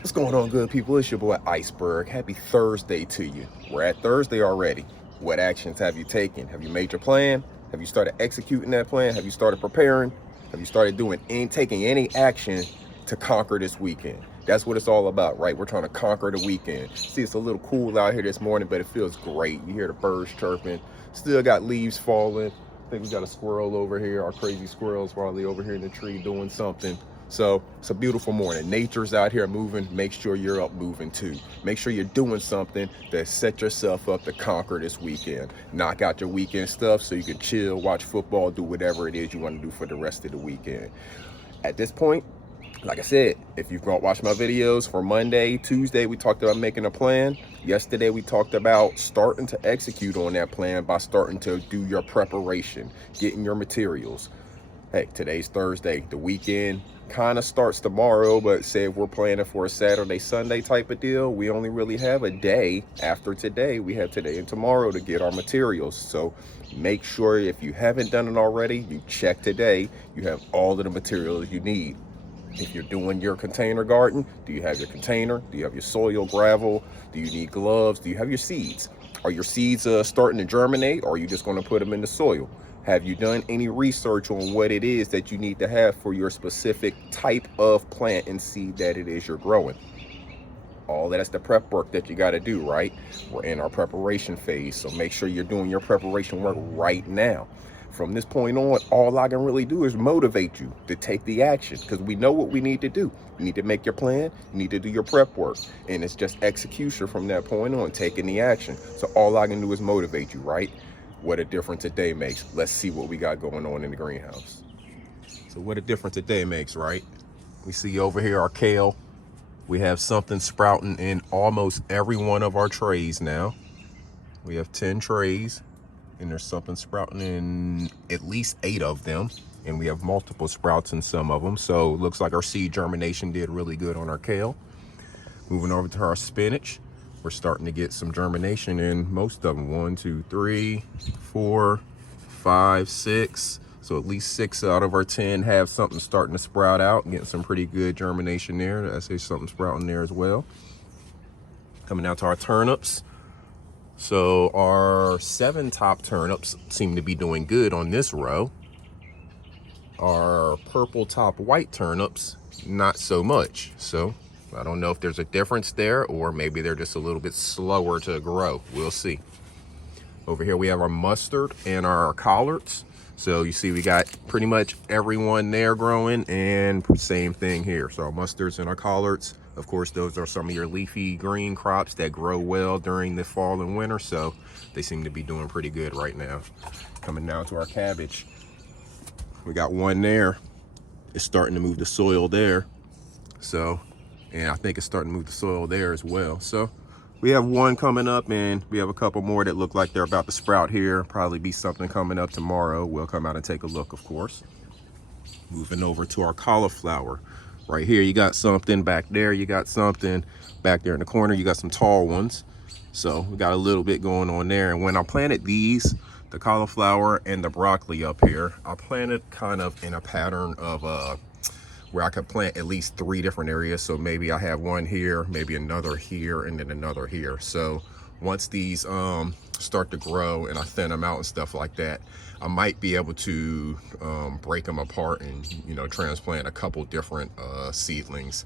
What's going on, good people? It's your boy Iceberg. Happy Thursday to you. We're at Thursday already. What actions have you taken? Have you made your plan? Have you started executing that plan? Have you started preparing? Have you started taking any action to conquer this weekend? That's what it's all about, right? We're trying to conquer the weekend. See, it's a little cool out here this morning, but it feels great. You hear the birds chirping. Still got leaves falling. I think we got a squirrel over here. Our crazy squirrel's probably over here in the tree doing something. So it's a beautiful morning. Nature's out here moving. Make sure you're up moving too. Make sure you're doing something to set yourself up to conquer this weekend. Knock out your weekend stuff so you can chill, watch football, do whatever it is you want to do for the rest of the weekend. At this point, like I said, if you've watched my videos for Monday, Tuesday, we talked about making a plan. Yesterday, we talked about starting to execute on that plan by starting to do your preparation, getting your materials. Hey, today's Thursday. The weekend kind of starts tomorrow, but say if we're planning for a Saturday, Sunday type of deal, we only really have a day after today. We have today and tomorrow to get our materials. So make sure if you haven't done it already, you check today. You have all of the materials you need. If you're doing your container garden, do you have your container? Do you have your soil, gravel? Do you need gloves? Do you have your seeds? Are your seeds starting to germinate, or are you just going to put them in the soil? Have you done any research on what it is that you need to have for your specific type of plant and seed that it is you're growing? All that's the prep work that you got to do, right? We're in our preparation phase, so make sure you're doing your preparation work right now. From this point on, all I can really do is motivate you to take the action, because we know what we need to do. You need to make your plan, you need to do your prep work, and it's just execution from that point on, taking the action. So all I can do is motivate you, right? What a difference a day makes. Let's see what we got going on in the greenhouse. So what a difference a day makes, right? We see over here our kale. We have something sprouting in almost every one of our trays now. We have 10 trays, and there's something sprouting in at least 8 of them. And we have multiple sprouts in some of them. So it looks like our seed germination did really good on our kale. Moving over to our spinach. We're starting to get some germination in most of them. 1, 2, 3, 4, 5, 6. So at least 6 out of our 10 have something starting to sprout out, getting some pretty good germination there. I say something sprouting there as well. Coming out to our turnips. So our 7 top turnips seem to be doing good on this row. Our purple top white turnips, not so much. So I don't know if there's a difference there, or maybe they're just a little bit slower to grow. We'll see. Over here we have our mustard and our collards. So you see we got pretty much everyone there growing, and same thing here. So our mustards and our collards, of course, those are some of your leafy green crops that grow well during the fall and winter. So they seem to be doing pretty good right now. Coming down to our cabbage. We got one there. It's starting to move the soil there. So, and I think it's starting to move the soil there as well. So we have one coming up, and we have a couple more that look like they're about to sprout here. Probably be something coming up tomorrow. We'll come out and take a look, of course. Moving over to our cauliflower. Right here, you got something. Back there, you got something. Back there in the corner, you got some tall ones. So we got a little bit going on there. And when I planted these, the cauliflower and the broccoli up here, I planted kind of in a pattern of where I could plant at least 3 different areas. So maybe I have one here, maybe another here, and then another here. So once these start to grow and I thin them out and stuff like that, I might be able to break them apart and, you know, transplant a couple different seedlings,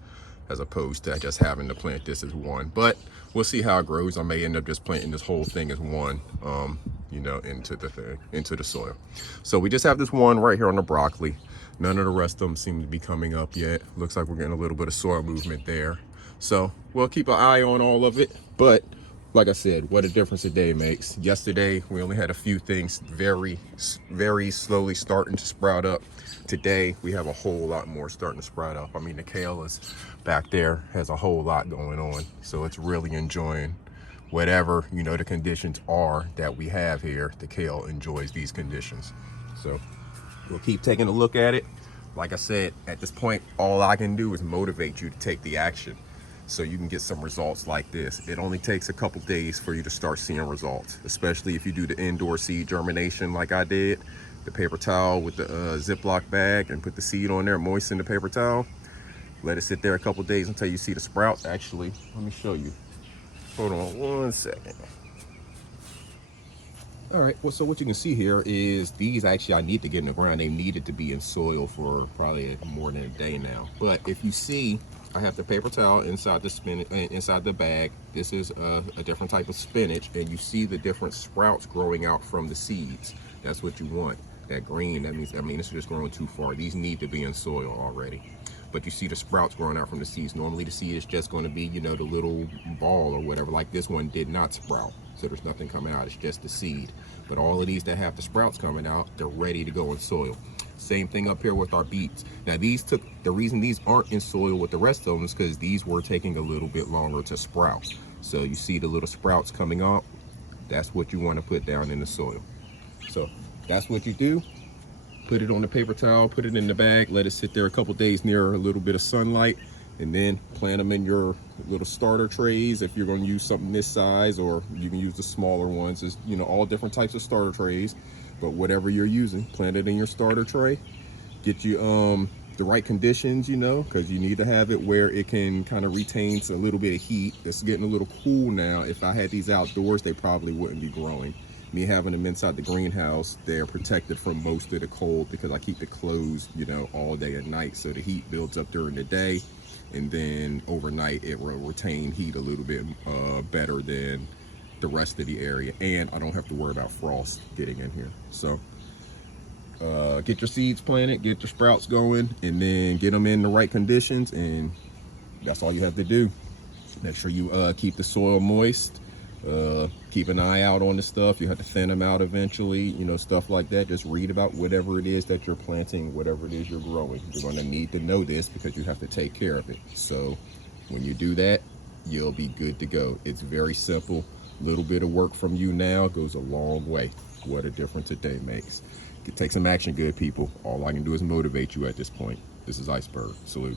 as opposed to just having to plant this as one. But we'll see how it grows. I may end up just planting this whole thing as one, you know, into the soil. So we just have this one right here on the broccoli. None of the rest of them seem to be coming up yet. Looks like we're getting a little bit of soil movement there. So we'll keep an eye on all of it. But like I said, what a difference a day makes. Yesterday, we only had a few things very, very slowly starting to sprout up. Today, we have a whole lot more starting to sprout up. I mean, the kale is back there, has a whole lot going on. So it's really enjoying whatever, you know, the conditions are that we have here. The kale enjoys these conditions. So we'll keep taking a look at it. Like I said, at this point, all I can do is motivate you to take the action so you can get some results like this. It only takes a couple days for you to start seeing results, especially if you do the indoor seed germination like I did. The paper towel with the Ziploc bag and put the seed on there, moisten the paper towel. Let it sit there a couple days until you see the sprouts. Actually, let me show you. Hold on 1 second. All right, well, so what you can see here is these actually I need to get in the ground. They needed to be in soil for probably more than a day now. But if you see, I have the paper towel inside the spinach, inside the bag. This is a different type of spinach, and you see the different sprouts growing out from the seeds. That's what you want. That green, that means, I mean, it's just growing too far. These need to be in soil already. But you see the sprouts growing out from the seeds. Normally the seed is just going to be, you know, the little ball or whatever. Like this one did not sprout, so there's nothing coming out. It's just the seed. But all of these that have the sprouts coming out, they're ready to go in soil. Same thing up here with our beets. Now the reason these aren't in soil with the rest of them is because these were taking a little bit longer to sprout. So you see the little sprouts coming up, that's what you want to put down in the soil. So that's what you do. Put it on the paper towel, put it in the bag, let it sit there a couple days near a little bit of sunlight, and then plant them in your little starter trays if you're going to use something this size, or you can use the smaller ones. It's, you know, all different types of starter trays, but whatever you're using, plant it in your starter tray. Get you the right conditions, you know, because you need to have it where it can kind of retain a little bit of heat. It's getting a little cool now. If I had these outdoors, they probably wouldn't be growing. Me having them inside the greenhouse, they're protected from most of the cold because I keep it closed, you know, all day and night. So the heat builds up during the day, and then overnight it will retain heat a little bit better than the rest of the area. And I don't have to worry about frost getting in here. So get your seeds planted, get your sprouts going, and then get them in the right conditions. And that's all you have to do. Make sure you keep the soil moist. Keep an eye out on the stuff. You have to thin them out eventually, you know, stuff like that. Just read about whatever it is that you're planting, whatever it is you're growing. You're going to need to know this because you have to take care of it. So when you do that, you'll be good to go. It's very simple. Little bit of work from you now goes a long way. What a difference a day makes. Take some action, good people. All I can do is motivate you at this point. This is Iceberg. Salute.